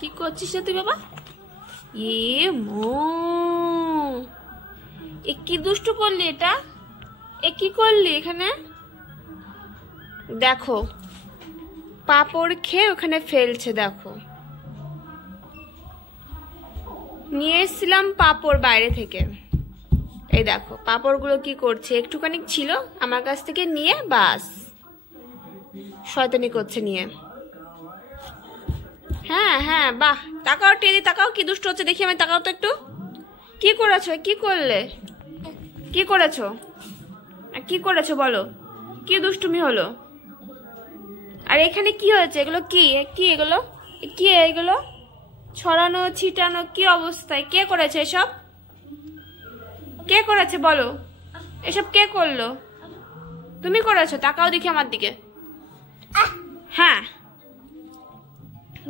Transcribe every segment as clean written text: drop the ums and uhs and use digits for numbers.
কি করছিস তুই বাবা? এ মো, এ কি দুষ্টু করলি এটা? এ কি করলি এখানে? দেখো পাপড় খেয়ে ওখানে ফেলছে। দেখো নিয়ে এসেছিলাম পাপড় বাইরে থেকে। এই দেখো পাপড়গুলো কি করছে, একটুখানি ছিল আমার কাছ থেকে নিয়ে বাস শয়তানি করছে নিয়ে। হ্যাঁ হ্যাঁ বাহ, তাকাও টেদি, তাকাও কি দুষ্ট হচ্ছে দেখি আমি, তাকাও তো একটু। কি করেছো, কি করলে, কি করেছো, কি করেছো বলো, কি দুষ্টুমি হলো? আর এখানে কি হয়েছে? এগুলো কি, কি এগুলো, কি এগুলো ছড়ানো ছিটানো, কি অবস্থায়? কে করেছে এসব? কে করেছে বলো, এসব কে করলো? তুমি করেছো? তাকাও দেখি আমার দিকে। হ্যাঁ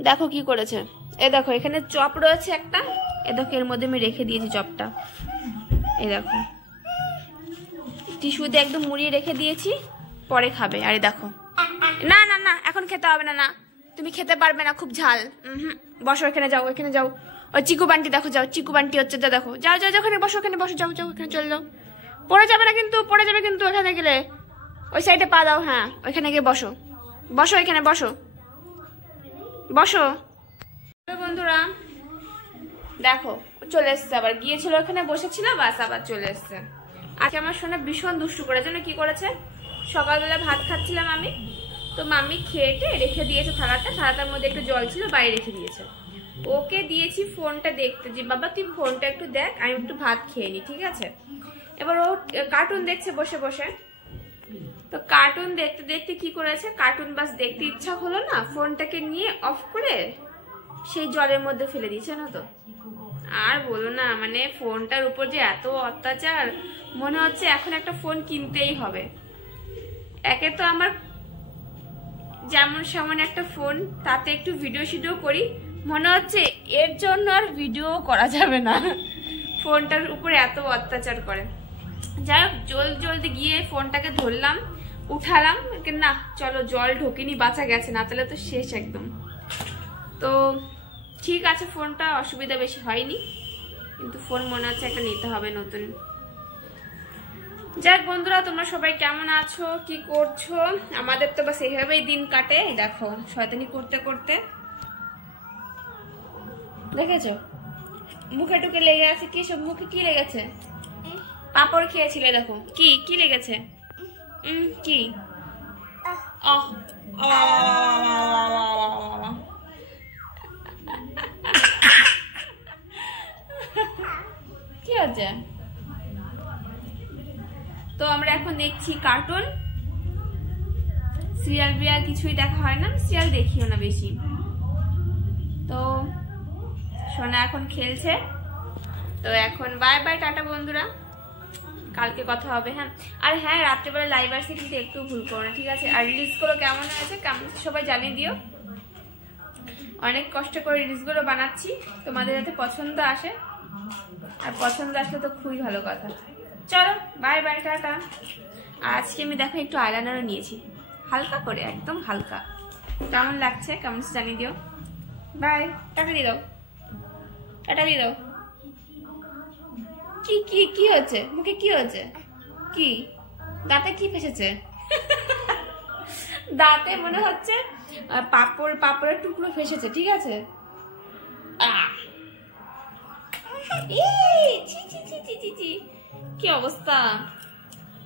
দেখো কি করেছে। এ দেখো এখানে চপ রয়েছে একটা, এ দেখো এর মধ্যে আমি রেখে দিয়েছি চপটা। এই দেখো টিস্যু দিয়ে একদম মুড়িয়ে রেখে দিয়েছি, পরে খাবে। আরে দেখো, না না না এখন খেতে হবে না, না তুমি খেতে পারবে না, খুব ঝাল। বসো এখানে, যাও এখানে যাও। ওই চিকু বান্টি দেখো, যাও চিকু বান্টি হচ্ছে, যা দেখো, যাও যাও ওখানে বসো, ওখানে বসো, যাও যাও এখানে চল যাও। পড়ে যাবে না কিন্তু, পড়ে যাবে কিন্তু ওখানে গেলে। ওই সাইডে পা দাও, হ্যাঁ ওইখানে গিয়ে বসো, বসো এখানে বসো, বসো। বন্ধুরা দেখো চলে এসছে, আবার গিয়েছিল ওখানে বসেছিল, বাস আবার চলে এসছে। আজকে আমার সোনা ভীষণ দুষ্টু করার জন্য কি করেছে, সকালবেলা ভাত খাচ্ছিলাম আমি, তো মাম্মি খেয়েটে রেখে দিয়েছে থালাটার মধ্যে একটু জল ছিল, বাইরে রেখে দিয়েছে। ওকে দিয়েছি ফোনটা দেখতে, যে বাবা তুই ফোনটা একটু দেখ, আমি একটু ভাত খেয়ে নি, ঠিক আছে। এবার ও কার্টুন দেখছে বসে বসে, তো কার্টুন দেখতে দেখতে কি করেছে, কার্টুন বাস দেখতে ইচ্ছা হলো না, ফোনটাকে নিয়ে অফ করে সেই জলের মধ্যে ফেলে দিয়েছে না। তো আর বলো না, মানে ফোনটার উপর যে এত অত্যাচার, মনে হচ্ছে এখন একটা ফোন কিনতেই হবে। একে তো আমার যেমন সেমন একটা ফোন, তাতে একটু ভিডিও শিডিও করি, মনে হচ্ছে এর জন্য আর ভিডিও করা যাবে না, ফোনটার উপর এত অত্যাচার করে। যাই হোক জলদি গিয়ে ফোনটাকে ধরলাম, উঠালাম, না চলো জল ঢোকেনি, বাঁচা গেছে, না তাহলে তো শেষ একদম। তো ঠিক আছে, ফোনটা অসুবিধা বেশি হয়নি, কিন্তু ফোন মনে হচ্ছে একটা নিতে হবে নতুন। যাক বন্ধুরা, তোমরা সবাই কেমন আছো, কি করছো? আমাদের তো বাস এইভাবেই দিন কাটে। দেখো শয়তানি করতে করতে, দেখেছো মুখে টুকে লেগে আছে, কি সব মুখে কি লেগেছে? পাপড় খেয়েছিলে, দেখো কি কি লেগেছে, কি কি হচ্ছে? তো আমরা এখন দেখছি কার্টুন, সিরিয়াল বিরিয়াল কিছুই দেখা হয় না, সিরিয়াল দেখিও না বেশি। তো সোনা এখন খেলছে, তো এখন বাই বাই, টাটা বন্ধুরা, কালকে কথা হবে। হ্যাঁ আর হ্যাঁ, রাত্রেবেলা লাইভ আসছে কিন্তু একটু ভুল করো না, ঠিক আছে। আর রিলস গুলো কেমন হয়েছে সবাই জানিয়ে দিও, অনেক কষ্ট করে রিলস গুলো বানাচ্ছি, তোমাদের যাতে পছন্দ আসে, আর পছন্দ আসলে তো খুবই ভালো কথা। চলো বাই বাই, টাটা। আর আজকে আমি দেখো একটু আইলাইনারও নিয়েছি, হালকা করে, একদম হালকা। কেমন লাগছে কমেন্টস জানিয়ে দিও। বাই, টাটা দিয়ে দাও, টাটা দিয়ে দাও। কি কি কি হচ্ছে মুখে, কি হচ্ছে, কি দাঁতে কি ফেসেছে? দাঁতে মনে হচ্ছে পাপড়ের টুকরো ফেসেছে, ঠিক আছে। কি অবস্থা,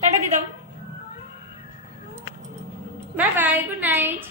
টাটা দিয়ে দাও, বাই বাই, গুড নাইট।